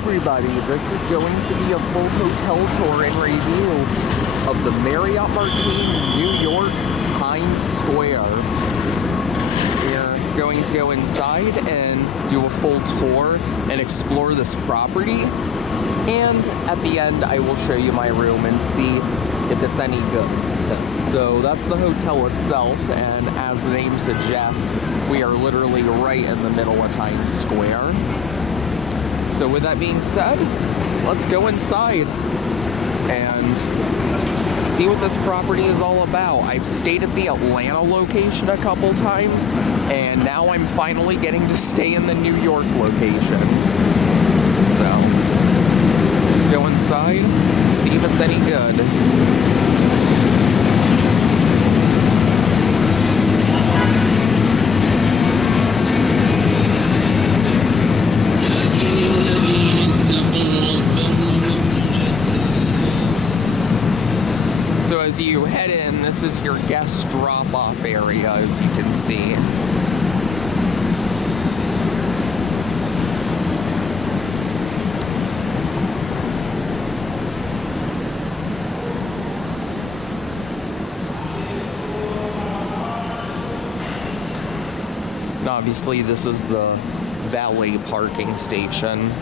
everybody, this is going to be a full hotel tour and review of the Marriott Marquis, New York, Times Square. We're going to go inside and do a full tour and explore this property. And at the end, I will show you my room and see if it's any good. So that's the hotel itself, and as the name suggests, we are literally right in the middle of Times Square. So with that being said, let's go inside and see what this property is all about. I've stayed at the Atlanta location a couple times, and now I'm finally getting to stay in the New York location. So let's go inside, see if it's any good. So as you head in, this is your guest drop-off area, as you can see. And obviously, this is the valet parking station.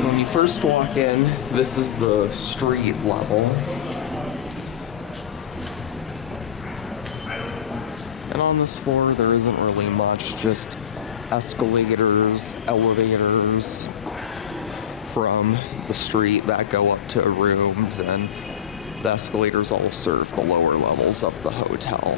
When you first walk in, this is the street level. And on this floor, there isn't really much, just escalators, elevators from the street that go up to rooms, and the escalators all serve the lower levels of the hotel.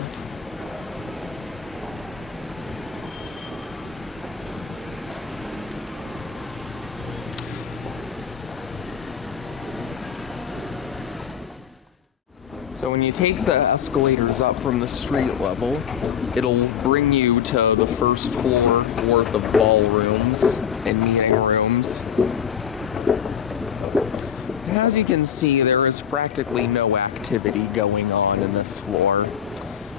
So when you take the escalators up from the street level, it'll bring you to the first floor worth of ballrooms and meeting rooms. And as you can see, there is practically no activity going on in this floor.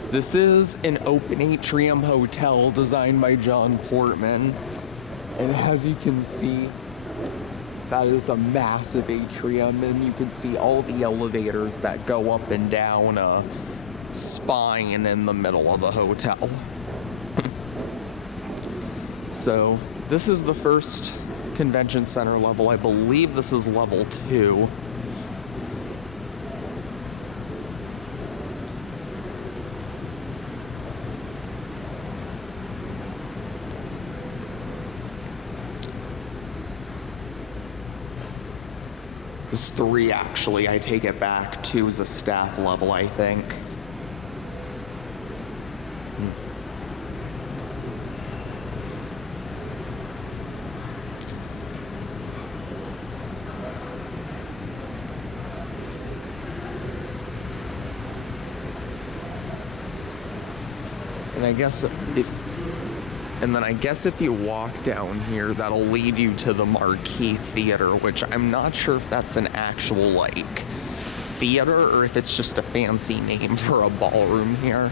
This is an open atrium hotel designed by John Portman. And as you can see, that is a massive atrium, and you can see all the elevators that go up and down a spine in the middle of the hotel. So this is the first convention center level. I believe this is level 2. This is 3, actually. I take it back. 2 is a staff level, I think. And I guess if you walk down here, that'll lead you to the Marquis Theater, which I'm not sure if that's an actual, like, theater or if it's just a fancy name for a ballroom here.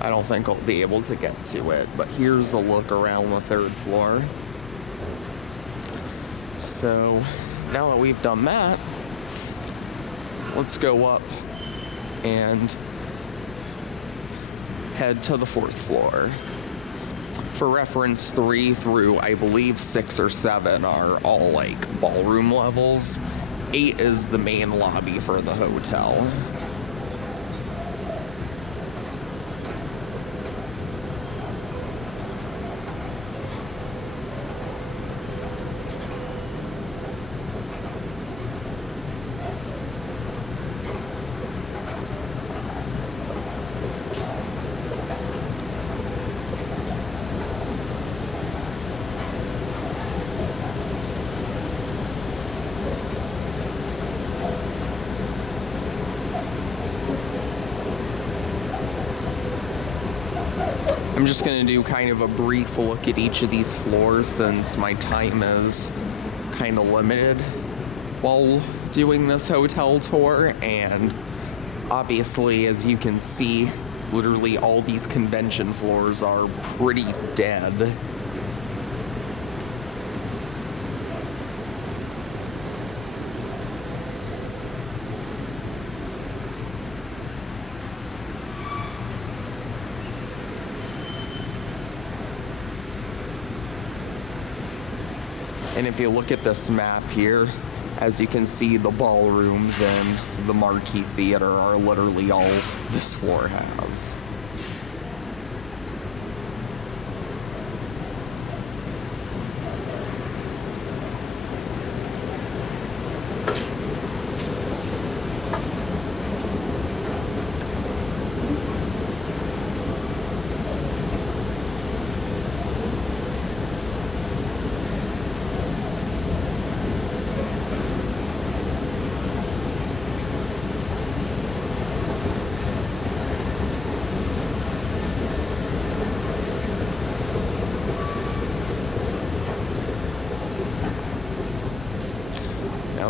I don't think I'll be able to get to it, but here's a look around the 3rd floor. So now that we've done that, let's go up and head to the 4th floor. For reference, 3 through, I believe, 6 or 7 are all, like, ballroom levels. 8 is the main lobby for the hotel. I'm just going to do kind of a brief look at each of these floors since my time is kind of limited while doing this hotel tour. And obviously, as you can see, literally all these convention floors are pretty dead. And if you look at this map here, as you can see, the ballrooms and the Marquis Theater are literally all this floor has.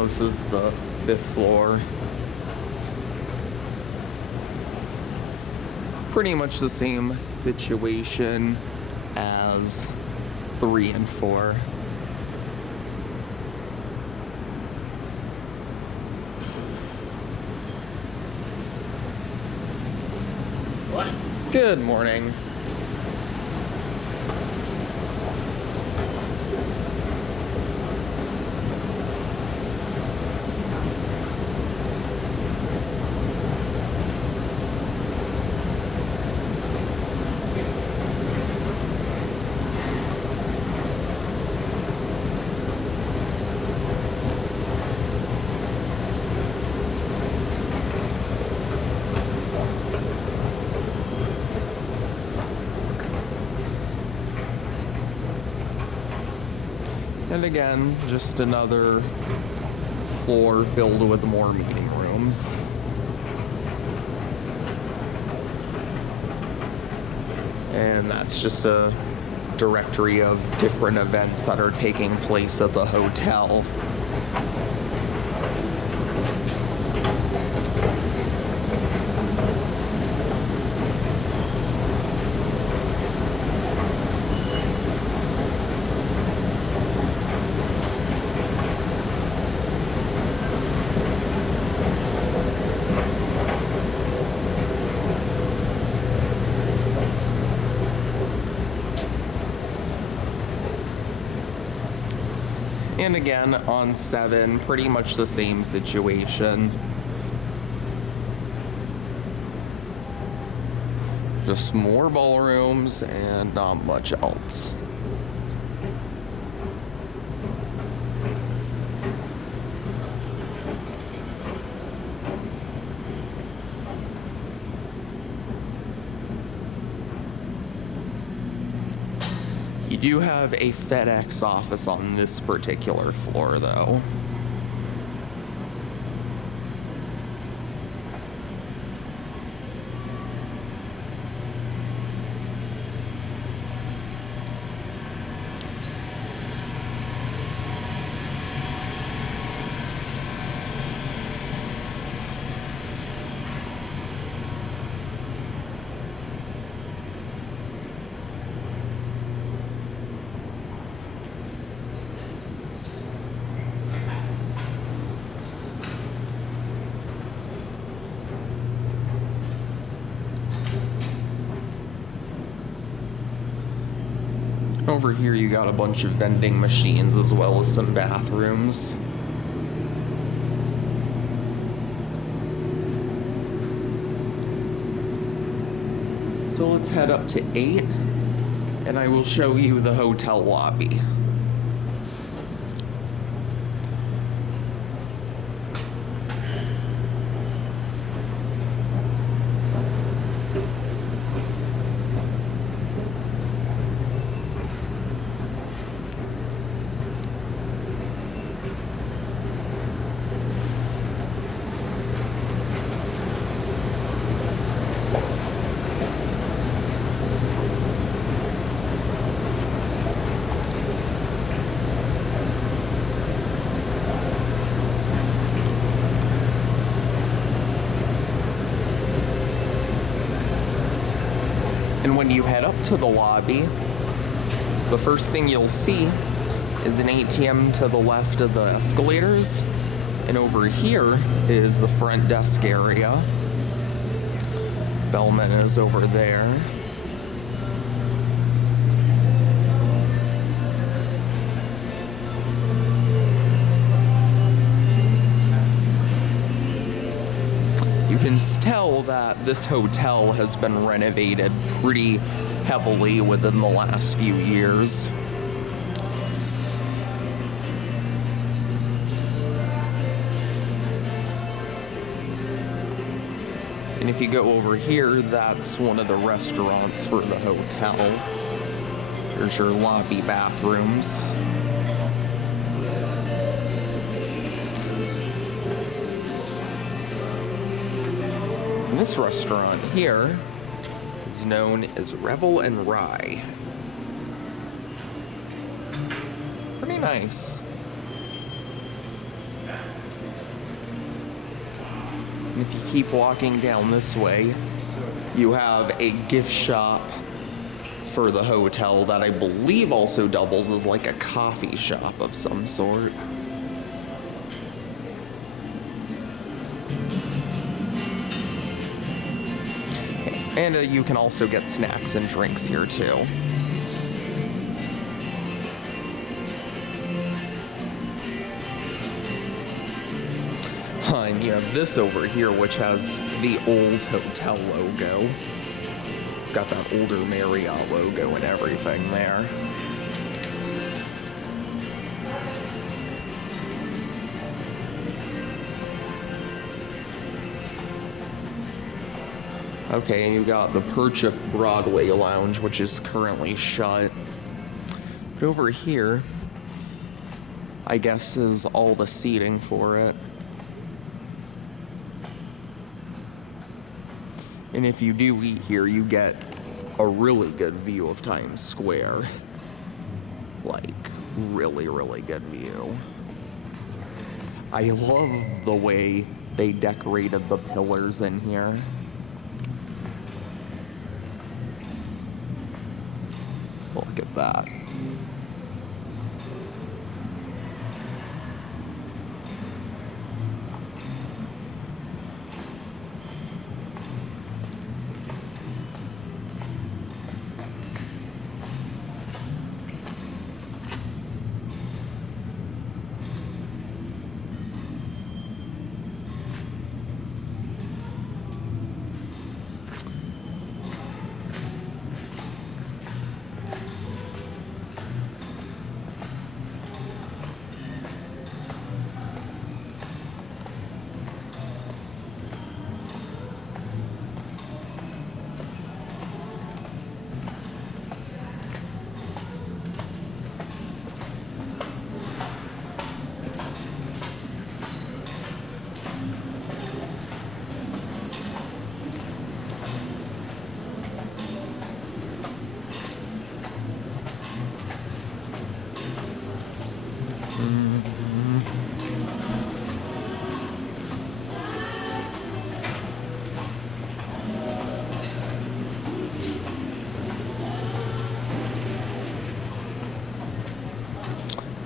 This is the 5th floor. Pretty much the same situation as 3 and 4. What? Good morning. And again, just another floor filled with more meeting rooms. And that's just a directory of different events that are taking place at the hotel. And again, on 7, pretty much the same situation. Just more ballrooms and not much else. You do have a FedEx office on this particular floor, though. Over here you got a bunch of vending machines as well as some bathrooms. So let's head up to 8 and I will show you the hotel lobby. And when you head up to the lobby, the first thing you'll see is an ATM to the left of the escalators. And over here is the front desk area. Bellman is over there. You can tell that this hotel has been renovated pretty heavily within the last few years. And if you go over here, that's one of the restaurants for the hotel. There's your lobby bathrooms. And this restaurant here is known as Revel and Rye. Pretty nice. And if you keep walking down this way, you have a gift shop for the hotel that I believe also doubles as like a coffee shop of some sort. And you can also get snacks and drinks here too. And you have this over here, which has the old hotel logo. Got that older Marriott logo and everything there. Okay, and you got the Perch at Broadway Lounge, which is currently shut. But over here, I guess, is all the seating for it. And if you do eat here, you get a really good view of Times Square. Like, really, really good view. I love the way they decorated the pillars in here. Look at that.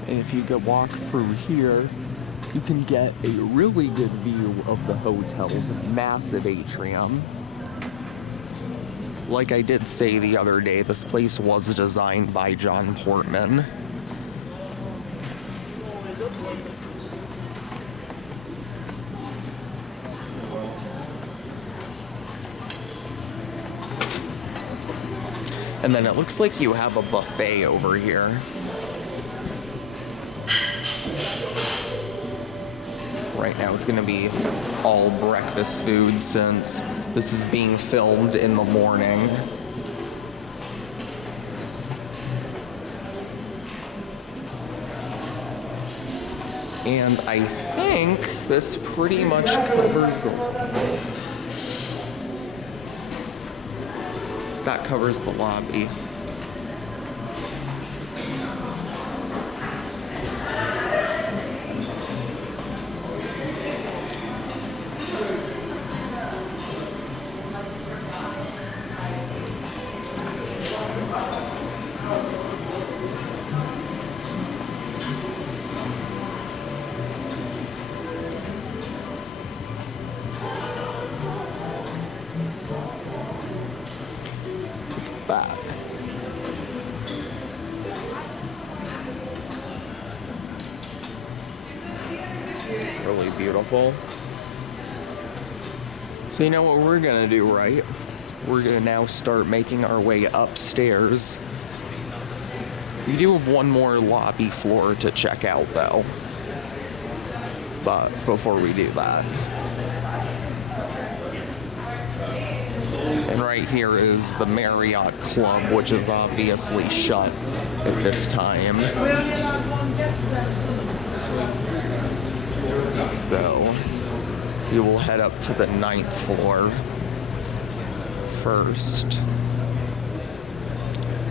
And if you go walk through here, you can get a really good view of the hotel's massive atrium. Like I did say the other day, this place was designed by John Portman. And then it looks like you have a buffet over here. Right now it's gonna be all breakfast food since this is being filmed in the morning. And I think this pretty much covers that covers the lobby. that. Really beautiful. So you know what we're gonna do, right? We're gonna now start making our way upstairs. We do have one more lobby floor to check out though. But before we do that. And right here is the Marriott Club, which is obviously shut at this time. So we will head up to the 9th floor first.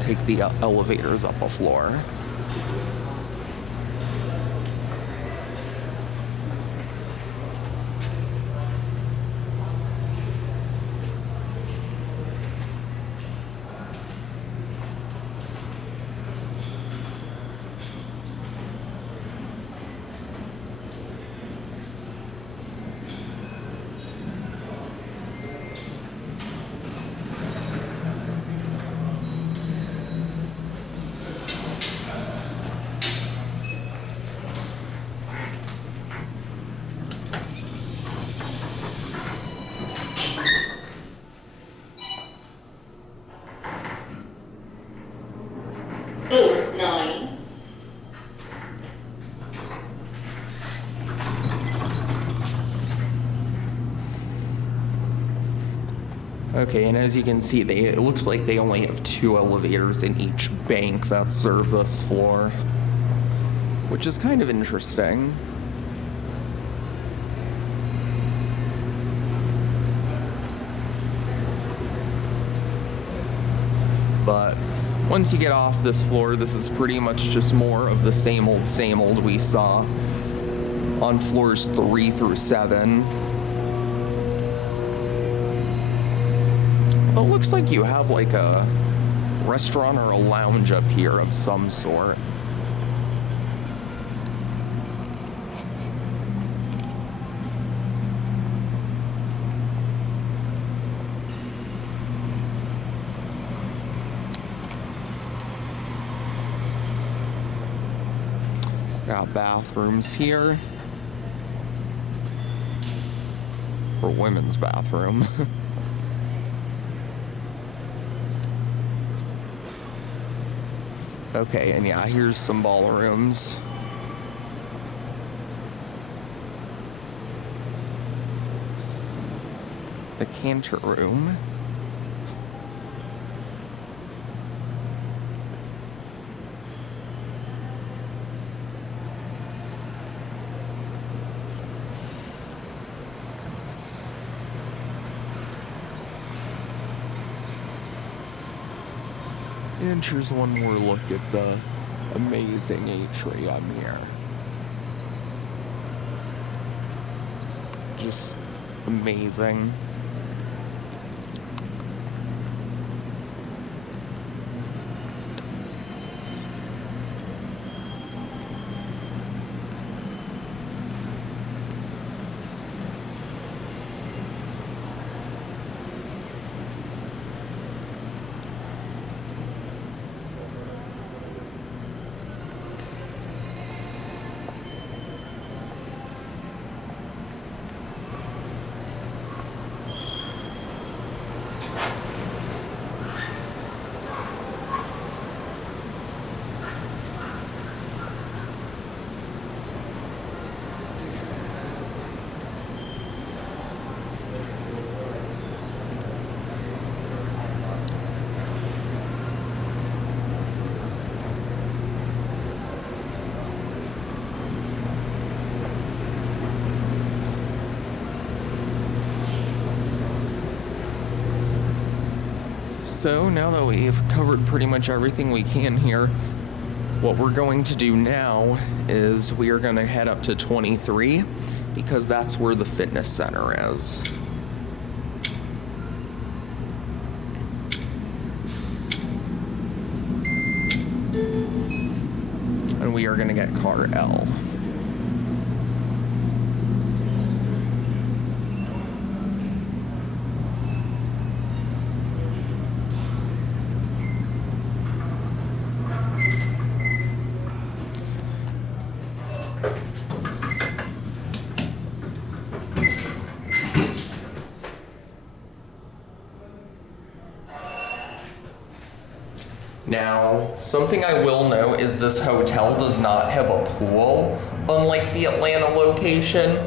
Take the elevators up a floor. Door 9. Okay, and as you can see, it looks like they only have 2 elevators in each bank that serve this floor, which is kind of interesting. But once you get off this floor, this is pretty much just more of the same old we saw on floors 3 through 7. It looks like you have like a restaurant or a lounge up here of some sort. Got bathrooms here. For women's bathroom. Okay, and yeah, here's some ballrooms. The canter room. And here's one more look at the amazing atrium here. Just amazing. So now that we've covered pretty much everything we can here, what we're going to do now is we are going to head up to 23 because that's where the fitness center is. And we are going to get car L. Now, something I will note is this hotel does not have a pool, unlike the Atlanta location,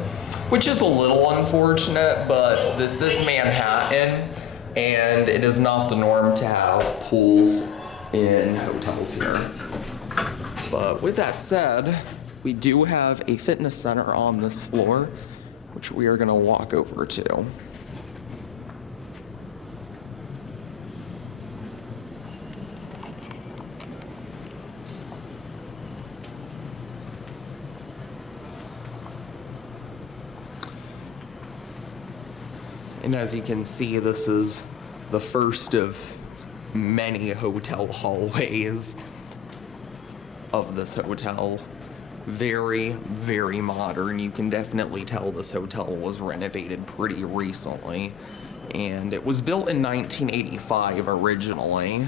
which is a little unfortunate, but this is Manhattan, and it is not the norm to have pools in hotels here. But with that said, we do have a fitness center on this floor, which we are gonna walk over to. And as you can see, this is the first of many hotel hallways of this hotel. Very, very modern. You can definitely tell this hotel was renovated pretty recently. And it was built in 1985 originally.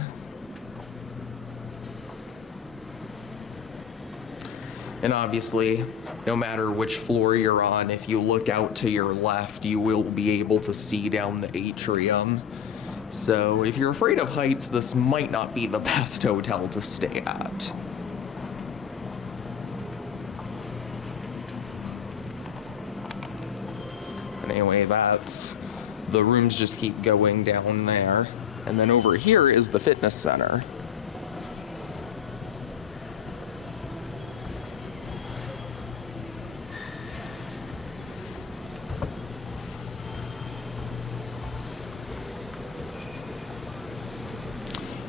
And obviously, no matter which floor you're on, if you look out to your left, you will be able to see down the atrium. So if you're afraid of heights, this might not be the best hotel to stay at. Anyway, the rooms just keep going down there. And then over here is the fitness center.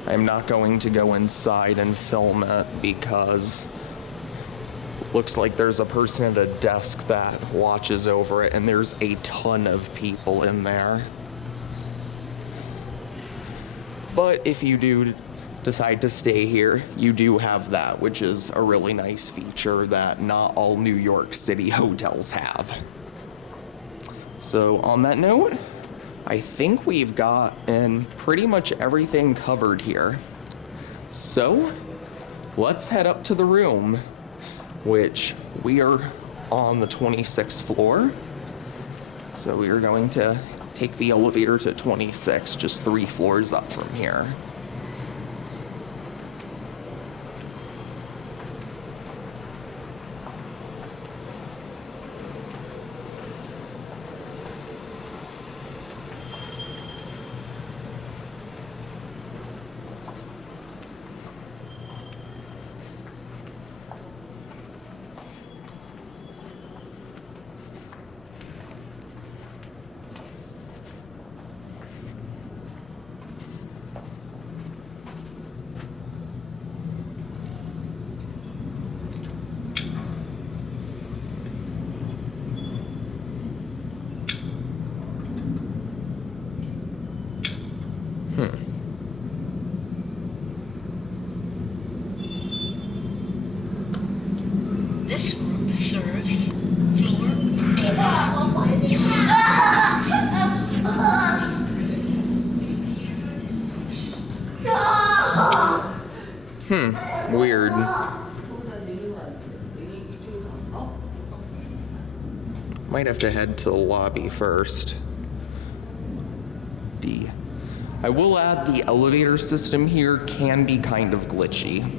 I'm not going to go inside and film it because it looks like there's a person at a desk that watches over it, and there's a ton of people in there. But if you do decide to stay here, you do have that, which is a really nice feature that not all New York City hotels have. So on that note, I think we've gotten pretty much everything covered here. So let's head up to the room, which we are on the 26th floor. So we are going to take the elevator to 26, just 3 floors up from here. This room serves floor Weird. Might have to head to the lobby first. D. I will add the elevator system here can be kind of glitchy.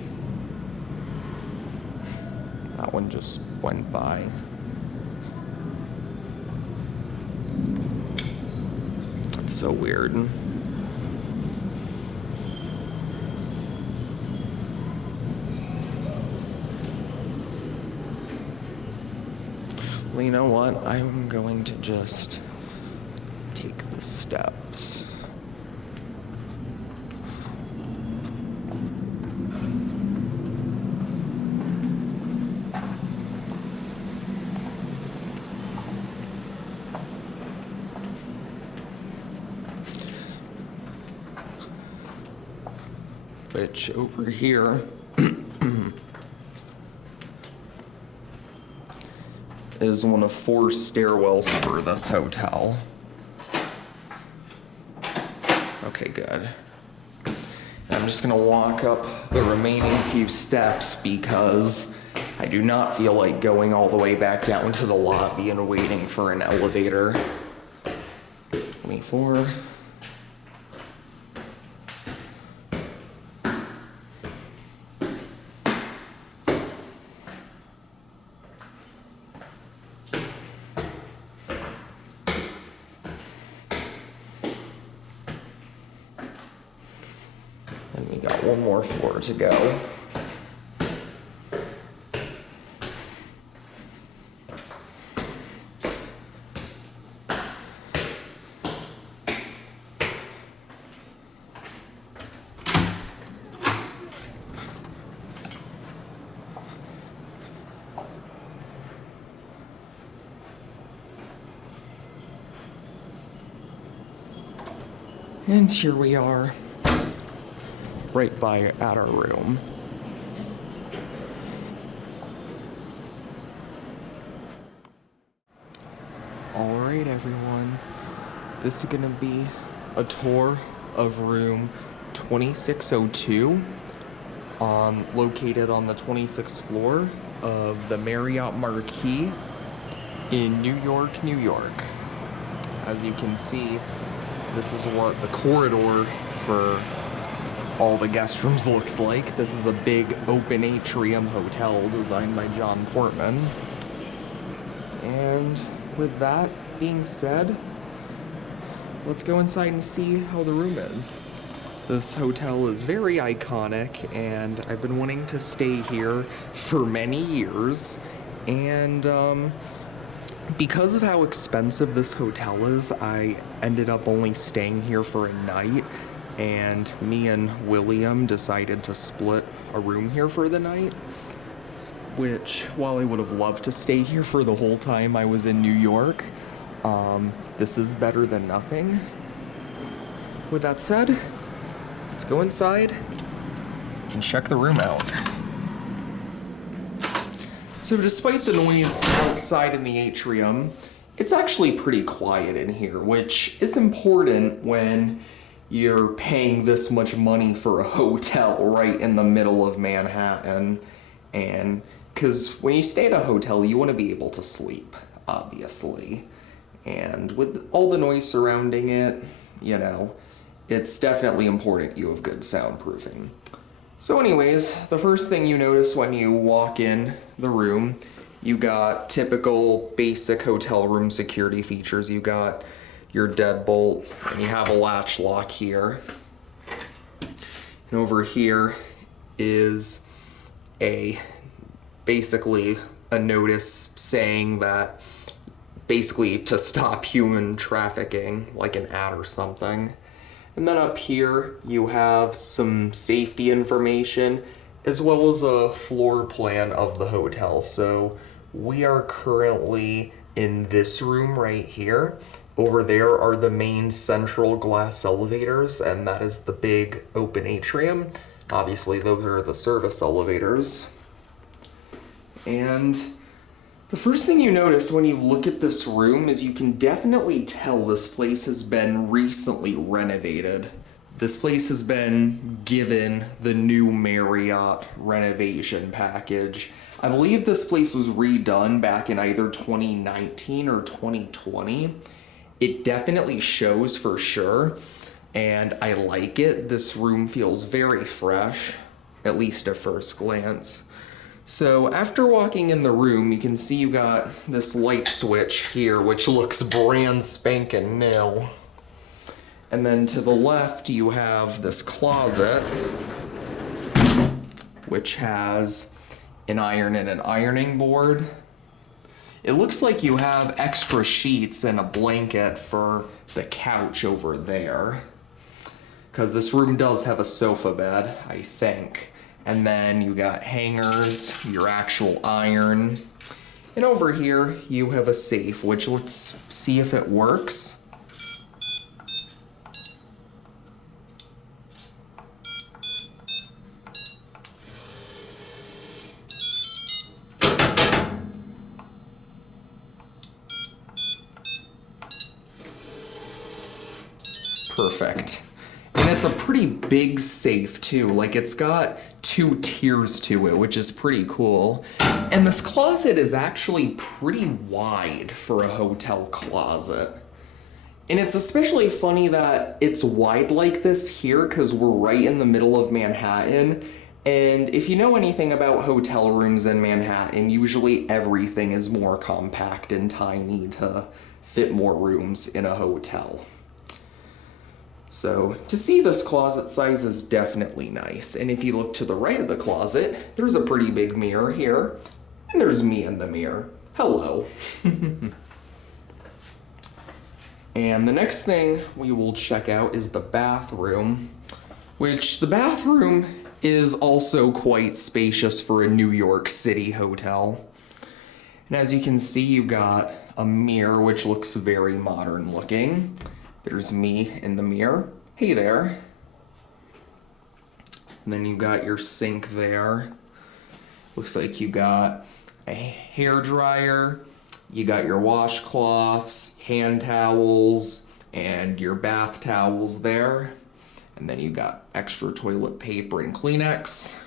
That one just went by. That's so weird. Well, you know what? I'm going to just take the steps. Which over here is one of 4 stairwells for this hotel. Okay, good. I'm just gonna walk up the remaining few steps because I do not feel like going all the way back down to the lobby and waiting for an elevator. 24. one more floor to go. And here we are, right by at our room. All right, everyone. This is gonna be a tour of room 2602, located on the 26th floor of the Marriott Marquis in New York, New York. As you can see, this is what the corridor for all the guest rooms looks like. This is a big open atrium hotel designed by John Portman. And with that being said, let's go inside and see how the room is. This hotel is very iconic, and I've been wanting to stay here for many years. And because of how expensive this hotel is, I ended up only staying here for a night, and me and William decided to split a room here for the night, which, while I would have loved to stay here for the whole time I was in New York, this is better than nothing. With that said, let's go inside and check the room out. So despite the noise outside in the atrium, it's actually pretty quiet in here, which is important when you're paying this much money for a hotel right in the middle of Manhattan. And because when you stay at a hotel, you want to be able to sleep, obviously. And with all the noise surrounding it, you know, it's definitely important you have good soundproofing. So anyways, the first thing you notice when you walk in the room, you got typical basic hotel room security features. You got your deadbolt, and you have a latch lock here. And over here is basically a notice saying that basically to stop human trafficking, like an ad or something. And then up here, you have some safety information, as well as a floor plan of the hotel. So we are currently in this room right here. Over there are the main central glass elevators, and that is the big open atrium. Obviously, those are the service elevators. And the first thing you notice when you look at this room is you can definitely tell this place has been recently renovated. This place has been given the new Marriott renovation package. I believe this place was redone back in either 2019 or 2020. It definitely shows for sure, and I like it. This room feels very fresh, at least at first glance. So after walking in the room, you can see you got this light switch here, which looks brand spanking new. And then to the left, you have this closet, which has an iron and an ironing board. It looks like you have extra sheets and a blanket for the couch over there, because this room does have a sofa bed, I think. And then you got hangers, your actual iron. And over here, you have a safe, which let's see if it works. Perfect. And it's a pretty big safe too. Like, it's got 2 tiers to it, which is pretty cool. And this closet is actually pretty wide for a hotel closet. And it's especially funny that it's wide like this here because we're right in the middle of Manhattan. And if you know anything about hotel rooms in Manhattan, usually everything is more compact and tiny to fit more rooms in a hotel. So to see this closet size is definitely nice. And if you look to the right of the closet, there's a pretty big mirror here. And there's me in the mirror. Hello. And the next thing we will check out is the bathroom, which the bathroom is also quite spacious for a New York City hotel. And as you can see, you got a mirror, which looks very modern looking. There's me in the mirror. Hey there. And then you got your sink there. Looks like you got a hair dryer. You got your washcloths, hand towels, and your bath towels there. And then you got extra toilet paper and Kleenex.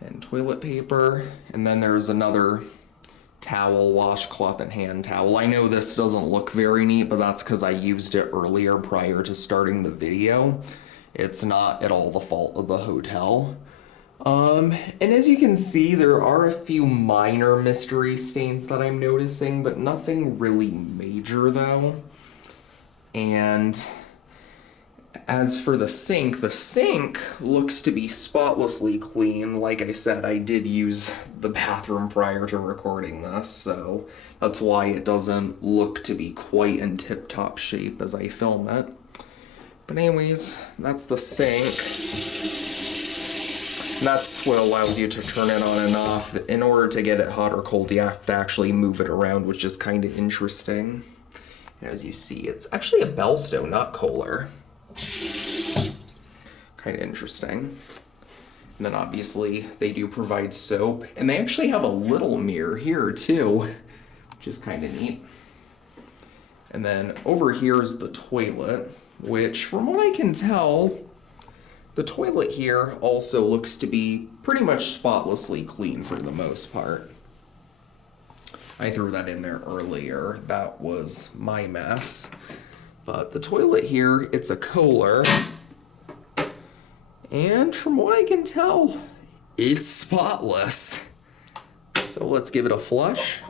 And toilet paper. And then there's another towel, washcloth, and hand towel. I know this doesn't look very neat, but that's because I used it earlier prior to starting the video. It's not at all the fault of the hotel. And as you can see, there are a few minor mystery stains that I'm noticing, but nothing really major though. And as for the sink looks to be spotlessly clean. Like I said, I did use the bathroom prior to recording this, so that's why it doesn't look to be quite in tip-top shape as I film it. But anyways, that's the sink. That's what allows you to turn it on and off. In order to get it hot or cold, you have to actually move it around, which is kind of interesting. And as you see, it's actually a Bellstone, not Kohler. Kind of interesting. And then obviously they do provide soap, and they actually have a little mirror here too, which is kind of neat. And then over here is the toilet, which from what I can tell, the toilet here also looks to be pretty much spotlessly clean for the most part. I threw that in there earlier. That was my mess. But the toilet here, it's a Kohler. And from what I can tell, it's spotless. So let's give it a flush.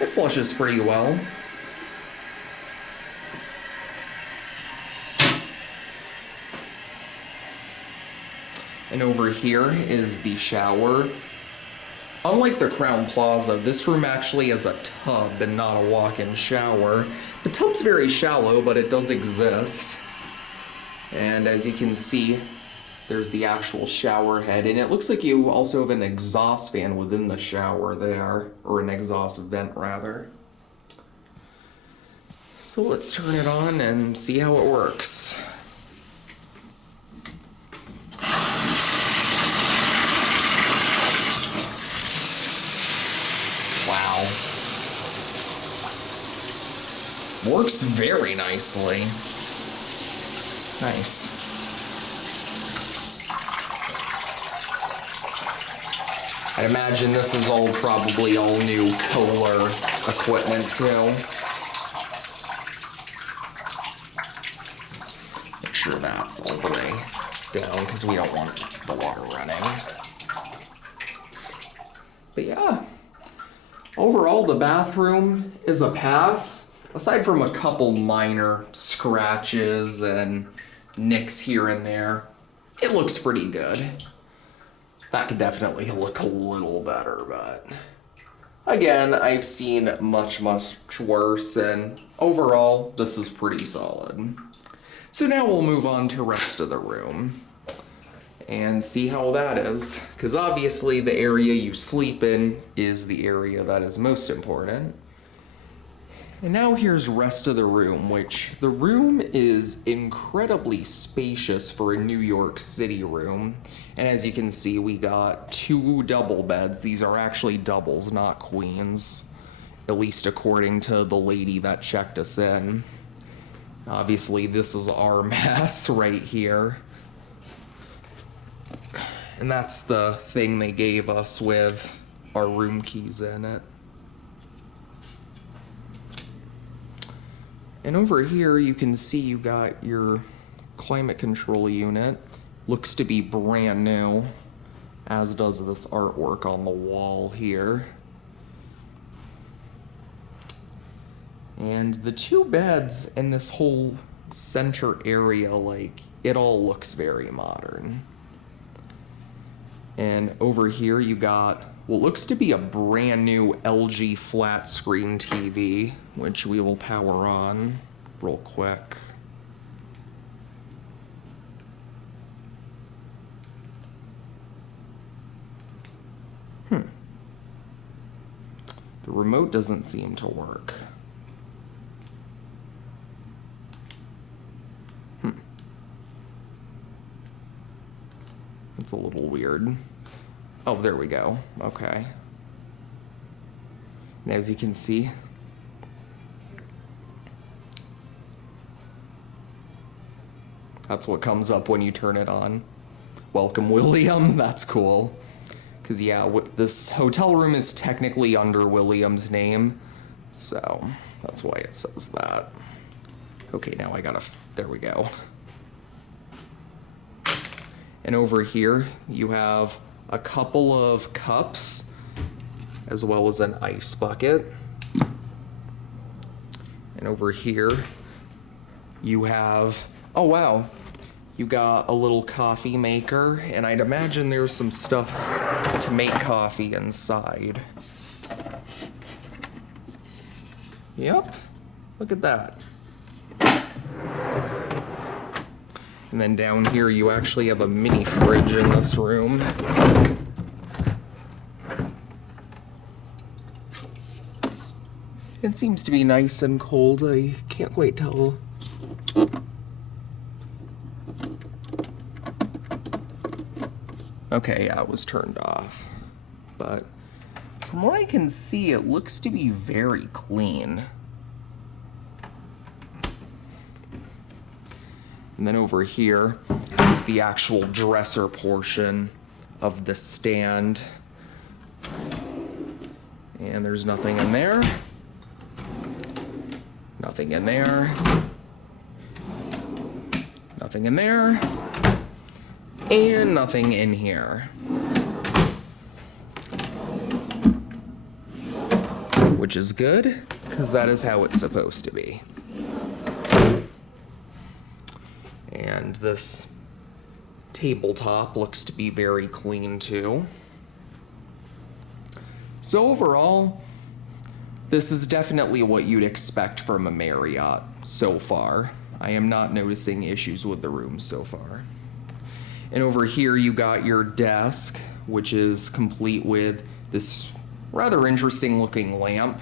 It flushes pretty well. And over here is the shower. Unlike the Crown Plaza, this room actually has a tub and not a walk-in shower. The tub's very shallow, but it does exist. And as you can see, there's the actual shower head, and it looks like you also have an exhaust fan within the shower there, or an exhaust vent rather. So let's turn it on and see how it works. Wow. Works very nicely. Nice. I'd imagine this is probably all new Kohler equipment too. Make sure that's all the way down because we don't want the water running. But yeah, overall the bathroom is a pass. Aside from a couple minor scratches and nicks here and there, it looks pretty good. That could definitely look a little better, but again, I've seen much, much worse, and overall, this is pretty solid. So now we'll move on to rest of the room and see how that is, because obviously the area you sleep in is the area that is most important. And now here's rest of the room, which the room is incredibly spacious for a New York City room. And as you can see, we got 2 double beds. These are actually doubles, not queens, at least according to the lady that checked us in. Obviously, this is our mess right here. And that's the thing they gave us with our room keys in it. And over here, you can see you got your climate control unit. Looks to be brand new. as does this artwork on the wall here. And the two beds in this whole center area, like, it all looks very modern. And over here you got what looks to be a brand new LG flat screen TV, which we will power on real quick. The remote doesn't seem to work. It's a little weird. Oh, there we go. Okay. And as you can see, that's what comes up when you turn it on. Welcome, William. That's cool. Because, yeah, this hotel room is technically under William's name. So, that's why it says that. Okay, now I gotta... There we go. And over here, you have a couple of cups, as well as an ice bucket. And over here, you have... Oh, wow. You got a little coffee maker, and I'd imagine there's some stuff to make coffee inside. Yep, look at that. And then down here, you actually have a mini fridge in this room. It seems to be nice and cold. I can't quite tell. Okay, yeah, it was turned off. But from what I can see, it looks to be very clean. And then over here is the actual dresser portion of the stand. And there's nothing in there. Nothing in there. Nothing in there. And nothing in here. Which is good, because that is how it's supposed to be. And this tabletop looks to be very clean too. So overall, this is definitely what you'd expect from a Marriott so far. I am not noticing issues with the room so far. And over here you got your desk, which is complete with this rather interesting looking lamp.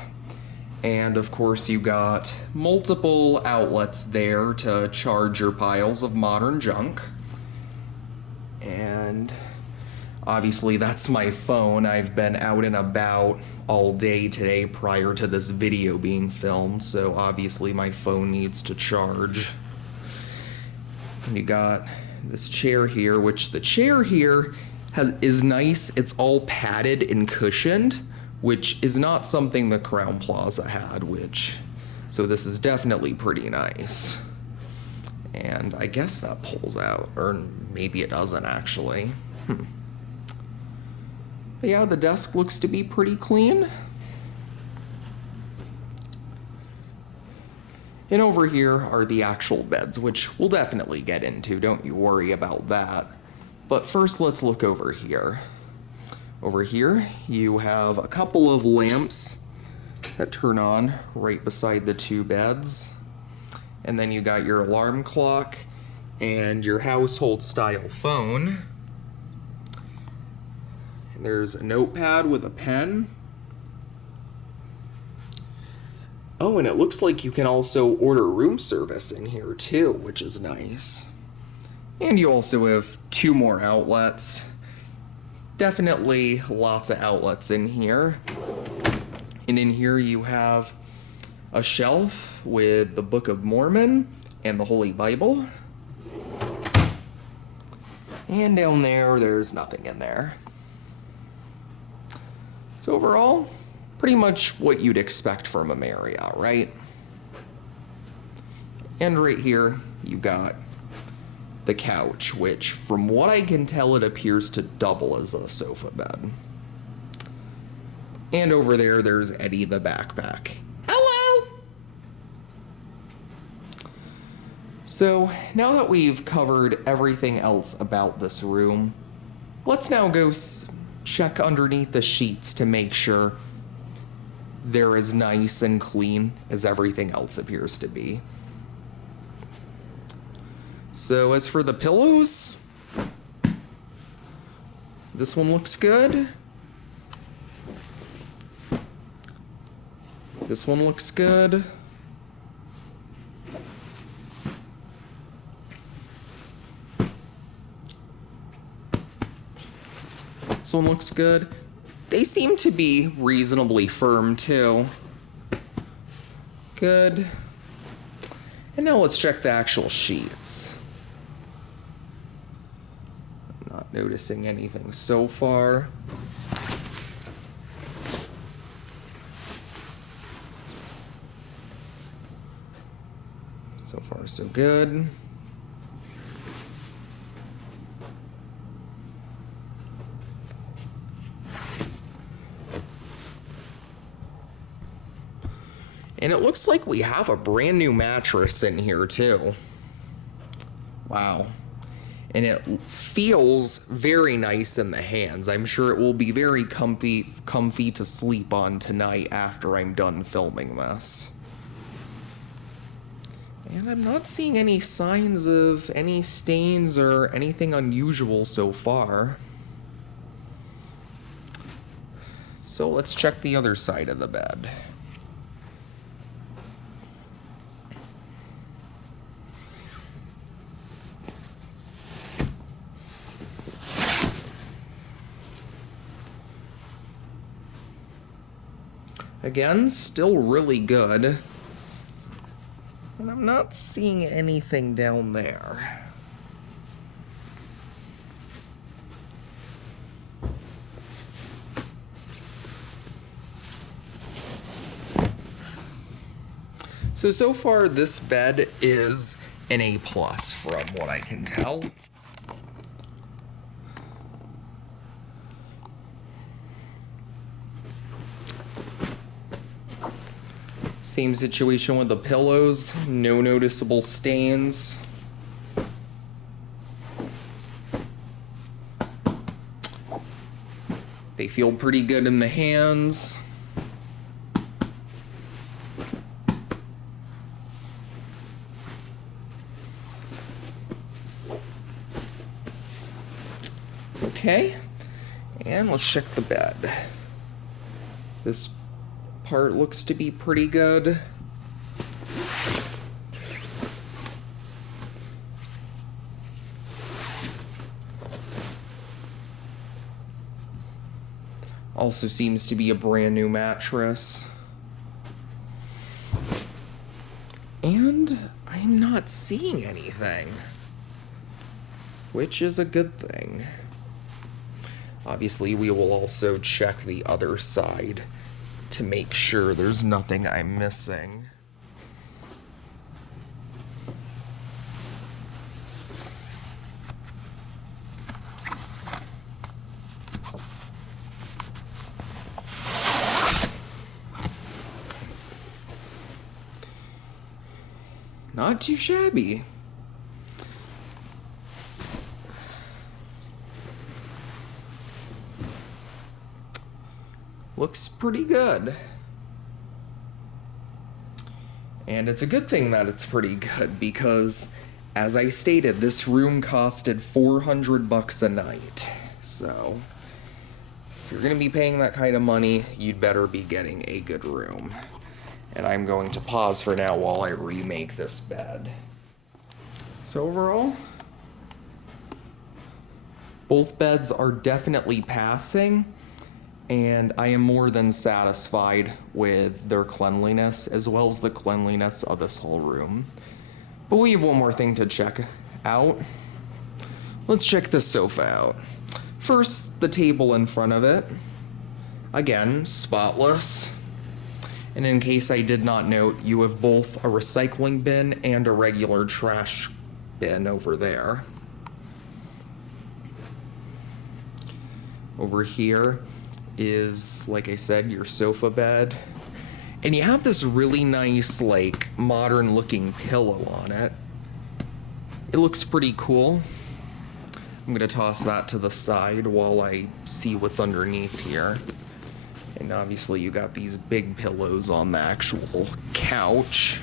And of course you got multiple outlets there to charge your piles of modern junk. And obviously that's my phone. I've been out and about all day today prior to this video being filmed, so obviously my phone needs to charge. And you got this chair here, which the chair here is nice. It's all padded and cushioned, which is not something the Crowne Plaza had, so this is definitely pretty nice. And I guess that pulls out, or maybe it doesn't actually. But yeah, the desk looks to be pretty clean. And over here are the actual beds, which we'll definitely get into, don't you worry about that. But first, let's look over here. Over here, you have a couple of lamps that turn on right beside the two beds. And then you got your alarm clock and your household style phone. And there's a notepad with a pen. Oh, and it looks like you can also order room service in here too, which is nice. And you also have two more outlets. Definitely lots of outlets in here. And in here you have a shelf with the Book of Mormon and the Holy Bible. And down there, there's nothing in there. So overall, pretty much what you'd expect from a Marriott, right? And right here, you got the couch, which from what I can tell, it appears to double as a sofa bed. And over there, there's Eddie the backpack. Hello! So now that we've covered everything else about this room, let's now go check underneath the sheets to make sure they're as nice and clean as everything else appears to be. So as for the pillows, this one looks good. This one looks good. This one looks good. They seem to be reasonably firm too. Good. And now let's check the actual sheets. I'm not noticing anything so far. So far, so good. And it looks like we have a brand new mattress in here too. Wow. And it feels very nice in the hands. I'm sure it will be very comfy to sleep on tonight after I'm done filming this. And I'm not seeing any signs of any stains or anything unusual so far. So let's check the other side of the bed. Again, still really good. And I'm not seeing anything down there. So far this bed is an A+ from what I can tell. Same situation with the pillows, no noticeable stains. They feel pretty good in the hands. Okay, and let's check the bed. This part looks to be pretty good. Also seems to be a brand new mattress. And I'm not seeing anything, which is a good thing. Obviously, we will also check the other side to make sure there's nothing I'm missing. Not too shabby. Looks pretty good. And it's a good thing that it's pretty good because, as I stated, this room costed $400 a night. So, if you're gonna be paying that kind of money, you'd better be getting a good room. And I'm going to pause for now while I remake this bed. So overall, both beds are definitely passing, and I am more than satisfied with their cleanliness as well as the cleanliness of this whole room. But we have one more thing to check out. Let's check the sofa out. First, the table in front of it. Again, spotless. And in case I did not note, you have both a recycling bin and a regular trash bin over there. Over here is, like I said, your sofa bed. And you have this really nice, like, modern looking pillow on it. It looks pretty cool. I'm gonna toss that to the side while I see what's underneath here. And obviously you got these big pillows on the actual couch.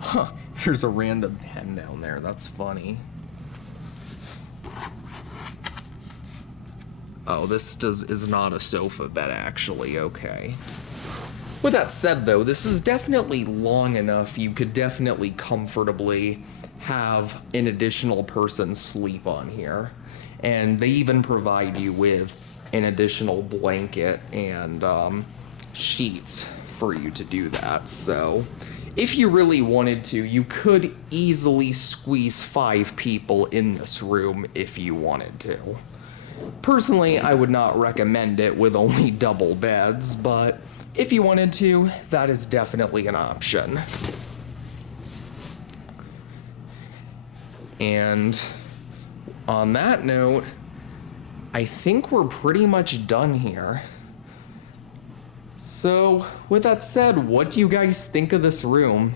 Huh, there's a random pen down there. That's funny. Oh, this is not a sofa bed, actually. Okay. With that said, though, this is definitely long enough. You could definitely comfortably have an additional person sleep on here. And they even provide you with an additional blanket and sheets for you to do that. So if you really wanted to, you could easily squeeze 5 people in this room if you wanted to. Personally, I would not recommend it with only double beds, but if you wanted to, that is definitely an option. And on that note, I think we're pretty much done here. So, with that said, what do you guys think of this room?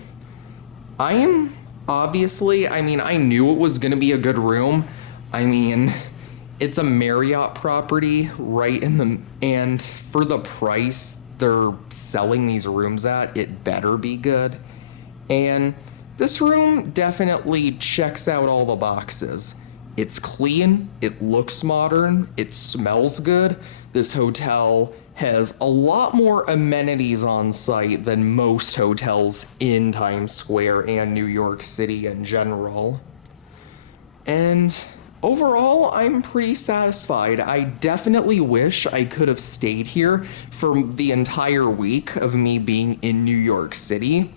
I am obviously, I knew it was gonna be a good room. It's a Marriott property and for the price they're selling these rooms at, it better be good. And this room definitely checks out all the boxes. It's clean, it looks modern, it smells good. This hotel has a lot more amenities on site than most hotels in Times Square and New York City in general. And overall, I'm pretty satisfied. I definitely wish I could have stayed here for the entire week of me being in New York City.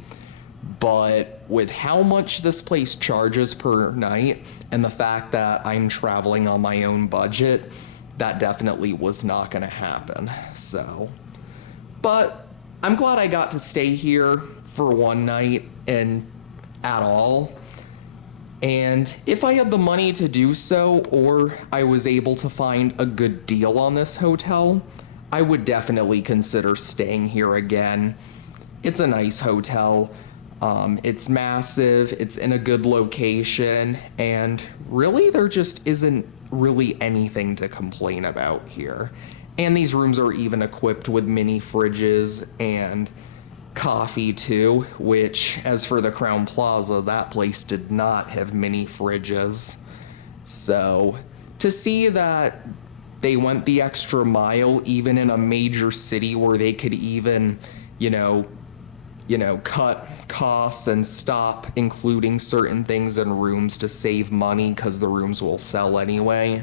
But with how much this place charges per night and the fact that I'm traveling on my own budget, that definitely was not going to happen. So, but I'm glad I got to stay here for one night and at all. And if I had the money to do so, or I was able to find a good deal on this hotel, I would definitely consider staying here again. It's a nice hotel. It's massive, it's in a good location, and really there just isn't really anything to complain about here. And these rooms are even equipped with mini fridges and coffee too, which, as for the Crown Plaza, that place did not have mini fridges. So to see that they went the extra mile even in a major city where they could even, cut costs and stop including certain things in rooms to save money because the rooms will sell anyway.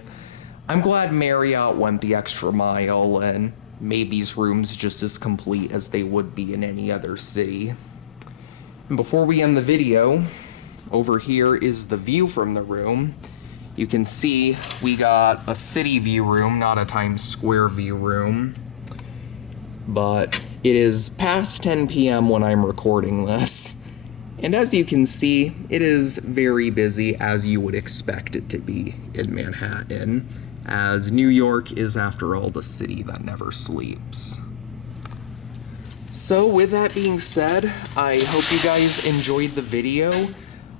I'm glad Marriott went the extra mile and made these rooms just as complete as they would be in any other city. And before we end the video, over here is the view from the room. You can see we got a city view room, not a Times Square view room. But it is past 10 p.m. when I'm recording this. And as you can see, it is very busy, as you would expect it to be in Manhattan, as New York is, after all, the city that never sleeps. So with that being said, I hope you guys enjoyed the video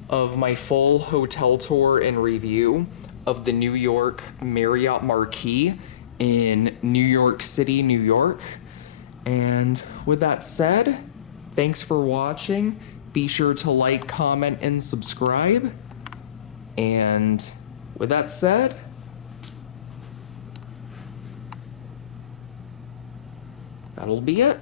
of my full hotel tour and review of the New York Marriott Marquis in New York City, New York. And with that said, thanks for watching. Be sure to like, comment, and subscribe. And with that said, that'll be it.